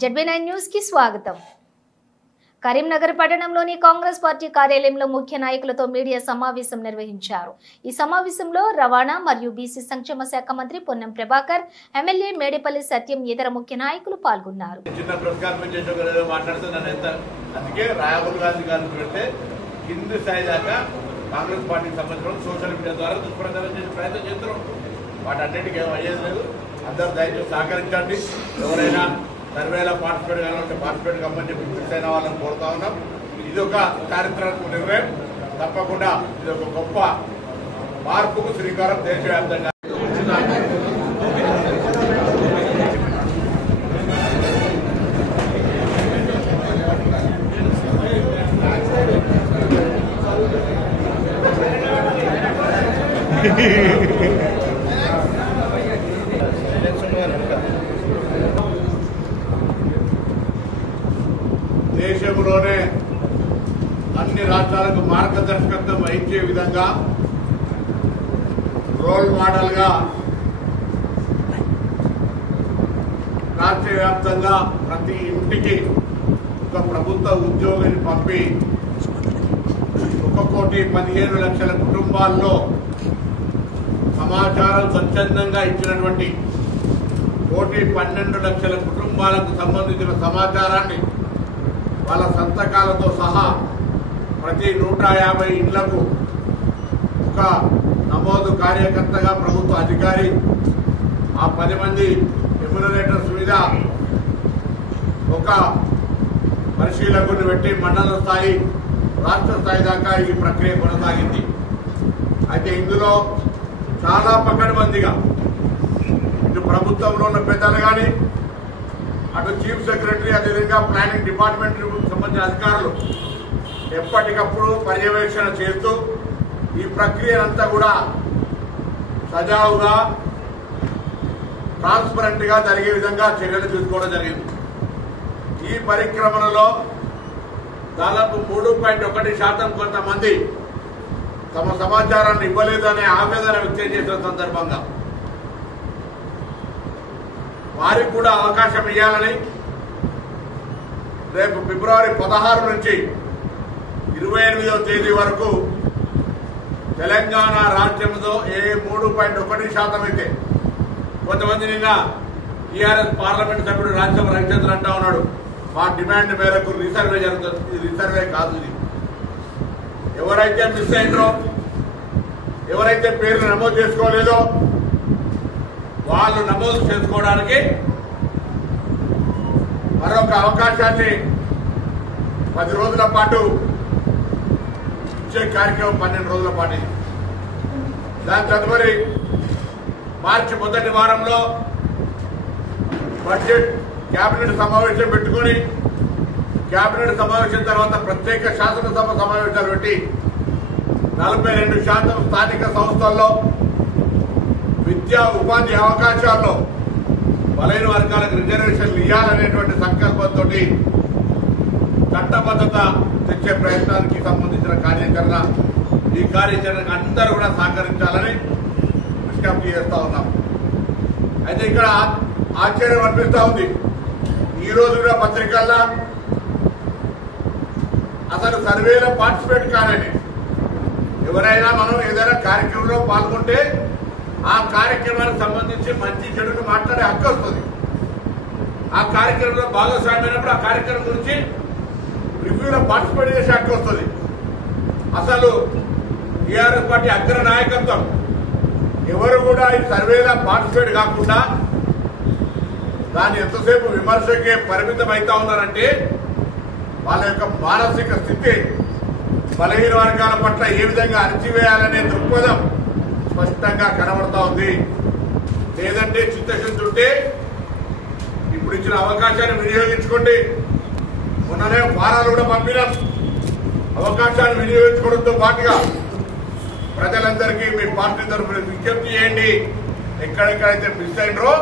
జెడ్బీ9 news కి స్వాగతం। కరీంనగర్ పట్టణంలోని కాంగ్రెస్ పార్టీ కార్యాలయంలో ముఖ్య నాయకులతో మీడియా సమావేశం నిర్వహించారు। ఈ సమావేశంలో రవాణా మరియు బీసీ సంక్షేమ శాఖ మంత్రి పొన్నం ప్రభాకర్, ఎమ్మెల్యే మేడిపల్లి సత్యం ఇతర ముఖ్య నాయకులు పాల్గొన్నారు। చిన్న ప్రస్కారం చేసేటప్పుడు మాట్లాడుతున్నాను ఎంత అందుకే రాహుల్ గాంధీ గారిని పెడితే కింది స్థాయి దాకా కాంగ్రెస్ పార్టీకి సంబంధించిన సోషల్ మీడియా ద్వారా దుష్ప్రచారం చేసే ప్రయత్నం చేస్తున్నాం। వాటన్నిటికీ ఏం అయ్యేది లేదు। అందరూ దయచేసి సహకరించండి। ఎవరైనా సర్వేలో పార్టిసిపేట్ కావాలంటే పార్టిసిపేట్ కమ్మని చెప్పి ఫిక్స్ అయిన వాళ్ళని కోరుతా ఉన్నాం। ఇది ఒక చారిత్రాత్మక నిర్ణయం, తప్పకుండా ఇది ఒక గొప్ప మార్పుకు శ్రీకారం దేశవ్యాప్తంగా। దేశంలోనే అన్ని రాష్ట్రాలకు మార్గదర్శకత్వం వహించే విధంగా రోల్ మోడల్ గా రాష్ట్ర వ్యాప్తంగా ప్రతి ఇంటికి ఒక ప్రభుత్వ ఉద్యోగిని పంపి 1,15,00,000 కుటుంబాల్లో సమాచారం స్వచ్ఛందంగా ఇచ్చినటువంటి 1,12,00,000 కుటుంబాలకు సంబంధించిన సమాచారాన్ని వాళ్ళ సంతకాలతో సహా ప్రతి 150 ఇళ్లకు ఒక నమోదు కార్యకర్తగా ప్రభుత్వ అధికారి, ఆ 10 మంది ఎమ్యునరేటర్స్ మీద ఒక పరిశీలకుని పెట్టి మండల స్థాయి, రాష్ట్ర స్థాయి దాకా ఈ ప్రక్రియ కొనసాగింది। అయితే ఇందులో చాలా పకడ్బందీగా ఇటు ప్రభుత్వంలో ఉన్న పెద్దలు కానీ, అటు చీఫ్ సెక్రటరీ, అదేవిధంగా ప్లానింగ్ డిపార్ట్మెంట్ సంబంధించిన అధికారులు ఎప్పటికప్పుడు పర్యవేక్షణ చేస్తూ ఈ ప్రక్రియనంతా కూడా సజావుగా, ట్రాన్స్పరెంట్ గా జరిగే విధంగా చర్యలు తీసుకోవడం జరిగింది। ఈ పరిక్రమణలో దాదాపు 3.1% కొంతమంది తమ సమాచారాన్ని ఇవ్వలేదనే ఆవేదన వ్యక్తం చేసిన సందర్భంగా వారికి కూడా అవకాశం ఇవ్వాలని రేపు ఫిబ్రవరి 16 నుంచి 28వ తేదీ వరకు తెలంగాణ రాష్ట్రంలో 3.1% అయితే, కొంతమంది నిన్న టీఆర్ఎస్ పార్లమెంట్ సభ్యుడు రాజ్యసభ రవిచంద్ర అంటా ఉన్నాడు, మా డిమాండ్ మేరకు రీసర్వే జరుగుతుంది। ఇది రీసర్వే కాదు, ఇది ఎవరైతే మిస్ అయిందో, ఎవరైతే పేర్లు నమోదు చేసుకోలేదో వాళ్ళు నమోదు చేసుకోవడానికి మరొక అవకాశాన్ని 10 రోజుల పాటు ఇచ్చే కార్యక్రమం 12 రోజుల పాటు। దాని తదుపరి మార్చి మొదటి వారంలో బడ్జెట్ కేబినెట్ సమావేశం పెట్టుకుని, కేబినెట్ సమావేశం తర్వాత ప్రత్యేక శాసనసభ సమావేశాలు పెట్టి 42% స్థానిక సంస్థల్లో విద్యా ఉపాధి అవకాశాల్లో బలైన వర్గాలకు రిజర్వేషన్లు ఇవ్వాలనేటువంటి సంకల్పంతో చట్టబద్ధత తెచ్చే ప్రయత్నానికి సంబంధించిన కార్యాచరణ, ఈ కార్యాచరణకు అందరూ కూడా సహకరించాలని విజ్ఞప్తి చేస్తా ఉన్నాం। అయితే ఇక్కడ ఆశ్చర్యం అనిపిస్తా ఉంది, ఈ రోజు కూడా పత్రికల్లో అసలు సర్వేలో పార్టిసిపేట్ కానని, ఎవరైనా మనం ఏదైనా కార్యక్రమంలో పాల్గొంటే ఆ కార్యక్రమానికి సంబంధించి మంచి చెడును మాట్లాడే హక్కు వస్తుంది। ఆ కార్యక్రమంలో భాగస్వామ్యమైనప్పుడు ఆ కార్యక్రమం గురించి రివ్యూలో పార్టిసిపేట్ చేసే హక్కు వస్తుంది। అసలు టీఆర్ఎస్ పార్టీ అగ్ర నాయకత్వం ఎవరు కూడా ఈ సర్వేలో పార్టిసిపేట్ కాకుండా దాన్ని ఎంతసేపు విమర్శకే పరిమితం అవుతా ఉన్నారంటే వాళ్ళ యొక్క మానసిక స్థితి, బలహీన వర్గాల పట్ల ఏ విధంగా అణచివేయాలనే దృక్పథం స్పష్టంగా కనబడతా ఉంది। లేదంటే చిత్తశుద్ధి ఉంటే ఇప్పుడు ఇచ్చిన అవకాశాన్ని వినియోగించుకోండి। మొన్ననే ఫారాలు కూడా పంపినాం, అవకాశాన్ని వినియోగించుకోవడంతో పాటుగా ప్రజలందరికీ మీ పార్టీ తరఫున విజ్ఞప్తి చేయండి, ఎక్కడెక్కడైతే మిస్ అయినరో